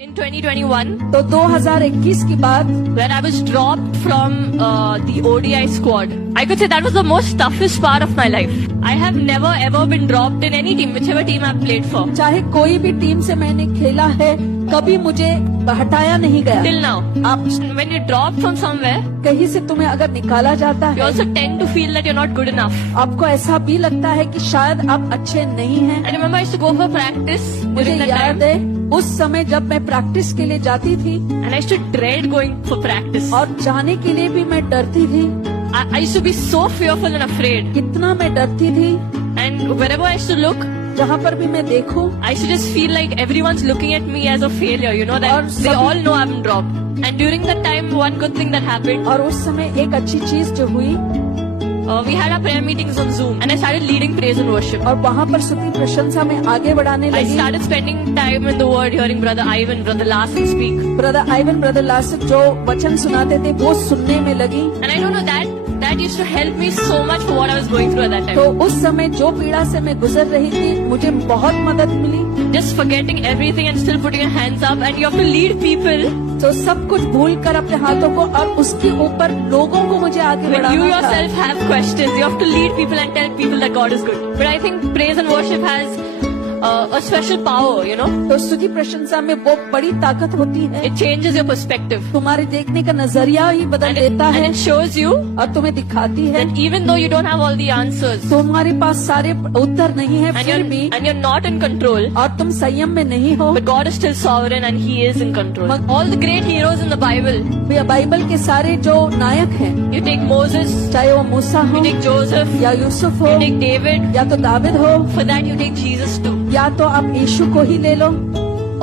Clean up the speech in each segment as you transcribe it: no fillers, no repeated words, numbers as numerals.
In 2021, तो 2021 की बात when I was dropped from the ODI squad, I could say that was the most toughest part of my life. I have never ever been dropped in any team, whichever team I've played for. चाहे कोई भी team से मैंने खेला है, कभी मुझे हटाया नहीं गया। Till now, आप when you're dropped from somewhere, कहीं से तुम्हें अगर निकाला जाता you है, also tend to feel that you're not good enough. आपको ऐसा भी लगता है कि शायद आप अच्छे नहीं हैं। I remember I used to go for practice मुझे during that याद time, है उस समय जब मैं प्रैक्टिस के लिए जाती थी and I used to dread going for practice. और जाने के लिए भी मैं डरती थी। I used to be so fearful and afraid. कितना मैं डरती थी, And wherever I used to look, जहाँ पर भी मैं देखूं I used to just feel like everyone's looking at me as a failure, you know, that और they सभी- all know I'm dropped. And during that time, one good thing that happened, और उस समय एक अच्छी चीज जो हुई, we had our prayer meetings on Zoom, and I started leading praise and worship. और वहाँ पर स्तुति प्रशंसा में आगे बढ़ाने I लगी। started spending time in the Word, hearing Brother Ivan, Brother Larson speak. Brother Ivan, brother LASIK जो वचन सुनाते थे वो सुनने में लगी। And I don't know, that used to help me so much for what I was going through at that तो time. उस समय जो पीड़ा से मैं गुजर रही थी, मुझे बहुत मदद मिली। Just forgetting everything and still putting your hands up, and you have to lead people तो सब कुछ भूल कर अपने हाथों को और उसके ऊपर लोगों को मुझे आगे when you बढ़ाना था। yourself have questions. You have to lead people and tell people that God is good. But I think praise and worship has a special power, you know. तो स्तुति प्रशंसा में वो बड़ी ताकत होती है, It changes your perspective. तुम्हारे देखने का नजरिया ही बदल देता And है it shows you और तुम्हें दिखाती है that even though you don't have all the answers, तुम्हारे पास सारे उत्तर नहीं है, and फिर भी you're not in control, और तुम संयम में नहीं हो। but God is still sovereign and He is in control. All the great heroes in the Bible, Bible के सारे जो नायक हैं, you take Moses, चाहे वो मूसा हो you take Joseph, या यूसुफ हो you take David, या तो दाविद हो for that you take Jesus too. या तो आप यीशु को ही ले लो।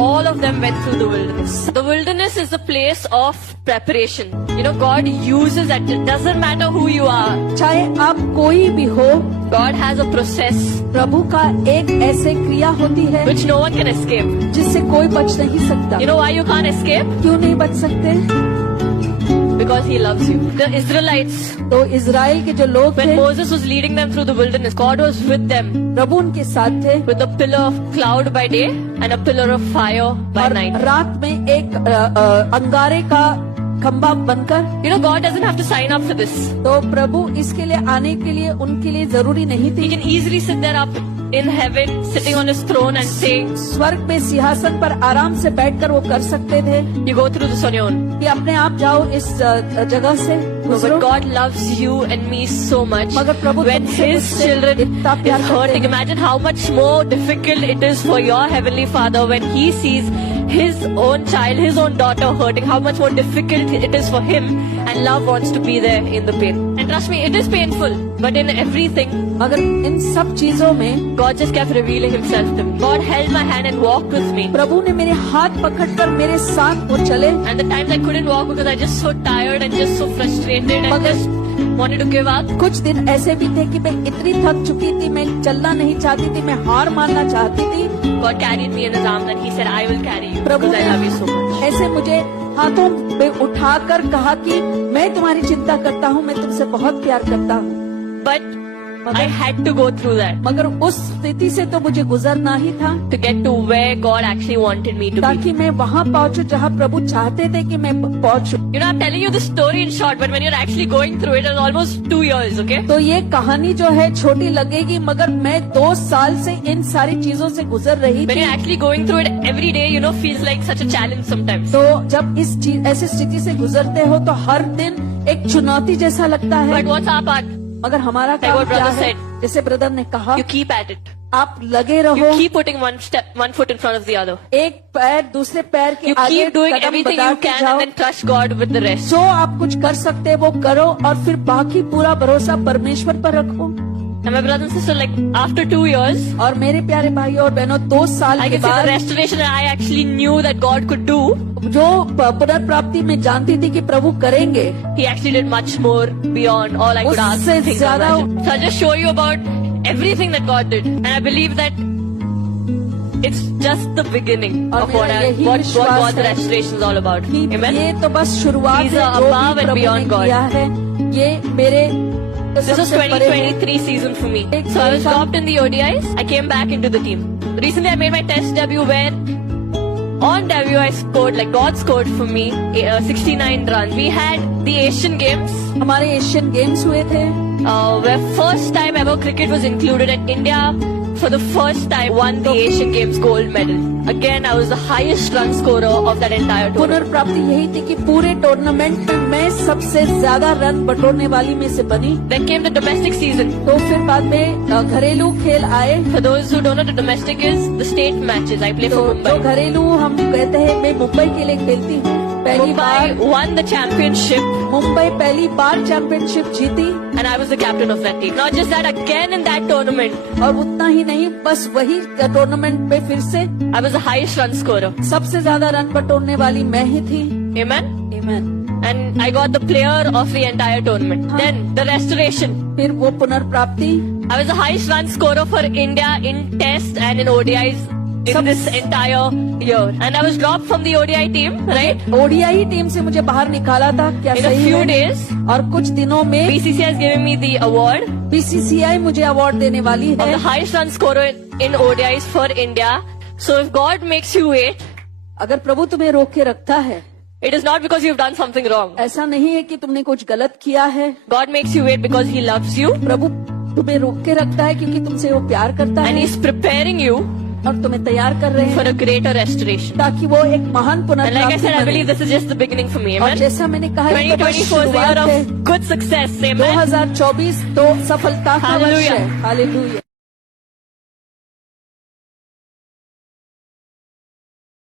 All of them went through the wilderness. The wilderness is a place of preparation. You know, God uses it. It doesn't matter who you are. चाहे आप कोई भी हो, God has a process प्रभु का एक ऐसे क्रिया होती है which no one can escape. जिससे कोई बच नहीं सकता। You know why you can't escape? क्यों नहीं बच सकते? Because He loves you. The Israelites, तो इजराइल के जो लोग when थे, Moses was leading them through the wilderness, God was with them प्रभु उनके साथ थे with a pillar of cloud by day and a pillar of fire by और night. रात में एक अंगारे का खंभा बनकर। You know, God doesn't have to sign up for this. तो प्रभु इसके लिए आने के लिए उनके लिए जरूरी नहीं He थी। can easily sit there up in heaven, sitting on His throne and saying, स्वर्ग में सिंहासन पर आराम से बैठकर वो कर सकते थे you go through this on your own. कि अपने आप जाओ इस जगह से No, गुजरो। but God loves you and me so much. मगर प्रभु When तुमसे His मुझसे children इतना is प्यार करते hurting, हैं। imagine how much more difficult it is for your Heavenly Father when He sees His own child, His own daughter hurting, how much more difficult it is for Him, and love wants to be there in the pain. And trust me, it is painful, but in everything, मगर इन सब चीजों में God just kept revealing Himself to me. God held my hand and walked with me. प्रभु ने मेरे हाथ पकड़कर मेरे साथ वो चले। And the times I couldn't walk because I just so tired and just so frustrated and मगर just wanted to give up. कुछ दिन ऐसे भी थे कि मैं इतनी थक चुकी थी, मैं चलना नहीं चाहती थी, मैं हार मानना चाहती थी। God carried me in His arms and He said, I will carry you Prabhu because I love you so much. ने ऐसे मुझे हाथों में उठाकर कहा कि मैं तुम्हारी चिंता करता हूँ, मैं तुमसे बहुत प्यार करता हूँ। But I had to go through that मगर उस स्थिति से तो मुझे गुजरना ही था to get to where God actually wanted me to be. ताकि मैं वहाँ पहुँचूं जहाँ प्रभु चाहते थे कि मैं पहुँचूं। You know, I'm telling you the story in short, but when you're actually going through it, it's almost 2 years, okay? तो ये कहानी जो है छोटी लगेगी, मगर मैं 2 साल से इन सारी चीजों से गुजर रही When थी। you're actually going through it every day, you know, feels like such a challenge sometimes. तो जब इस ऐसी स्थिति से गुजरते हो तो हर दिन एक चुनौती जैसा लगता है, But what's our part? मगर हमारा Like काम what क्या brother है? said. जैसे ब्रदर ने कहा, You keep at it. आप लगे You रहो, keep putting one foot in front of the other. एक पैर दूसरे पैर के You आगे keep doing Kadam everything you बढ़ाते can जाओ। and then trust God with the rest. जो आप कुछ कर सकते हैं वो करो और फिर बाकी पूरा भरोसा परमेश्वर पर रखो। And my brother and sister, like after 2 years, और मेरे प्यारे भाइयों और बहनों, 2 साल I के can say the बाद restoration that I actually knew that God could do, जो पुनर्प्राप्ति में जानती थी कि प्रभु करेंगे, He actually did much more beyond all I could ask, उससे think, or ज़्यादा- imagine. So I'll just show you about everything that God did, and I believe that it's just the beginning और of what मेरा यही what विश्वास God's है restoration is all about. कि Amen. ये तो बस शुरुआत These है are जो above भी and प्रभु beyond ने God. किया है। ये मेरे This was सबसे बड़े हैं। 2023 season for me. So I was dropped in the ODIs. I came back into the team. Recently I made my test debut where On debut, I scored, like God scored for me, 69 runs. We had the Asian Games, हमारे Asian games हुए थे where first time ever cricket was included, and India for the first time won the Asian Games gold medal. Again, I was the highest run scorer of that entire tournament. पुनर्प्राप्ति यही थी कि पूरे tournament में मैं सबसे ज्यादा run बटोरने वाली में से बनी। Then came the domestic season. तो फिर बाद में घरेलू खेल आए। For those who don't know, the domestic is the state matches. I play for तो Mumbai. घरेलू हम कहते हैं मैं मुंबई के लिए खेलती हूँ। पहली बार Mumbai won the championship, Mumbai पहली बार चैंपियनशिप जीती and I was the captain of that team. Not just that, again in that tournament, और उतना ही नहीं बस वही टूर्नामेंट पे फिर से I was the highest run scorer. सबसे ज्यादा रन बटोरने वाली मैं ही थी। Amen. Amen. And I got the player of the entire tournament. Then the restoration. फिर वो पुनर्प्राप्ति I was the highest run scorer for India in Test and in ODIs in this entire year. And I was dropped from the ODI team, right? ODI team से मुझे बाहर निकाला था क्या In a सही few है? days, और कुछ दिनों में BCCI has given me the award BCCI मुझे अवार्ड देने वाली of है the highest run scorer in ODIs for India. So if God makes you wait, अगर प्रभु तुम्हें रोक के रखता है it is not because you've done something wrong. ऐसा नहीं है कि तुमने कुछ गलत किया है। God makes you wait because He loves you प्रभु तुम्हें रोक के रखता है क्योंकि तुमसे वो प्यार करता and है He's preparing you और तुम्हें तैयार कर रहे for हैं a greater restoration. ताकि वो एक महान And like I पुनर्प्राप्ति said, I बने। believe this is just the beginning for me. और Amen. जैसा मैंने कहा ये तो बस 2024 is the year शुरुआत है। of good success. Amen. 2024 तो सफलता का वर्ष Hallelujah. है। हालेलुया।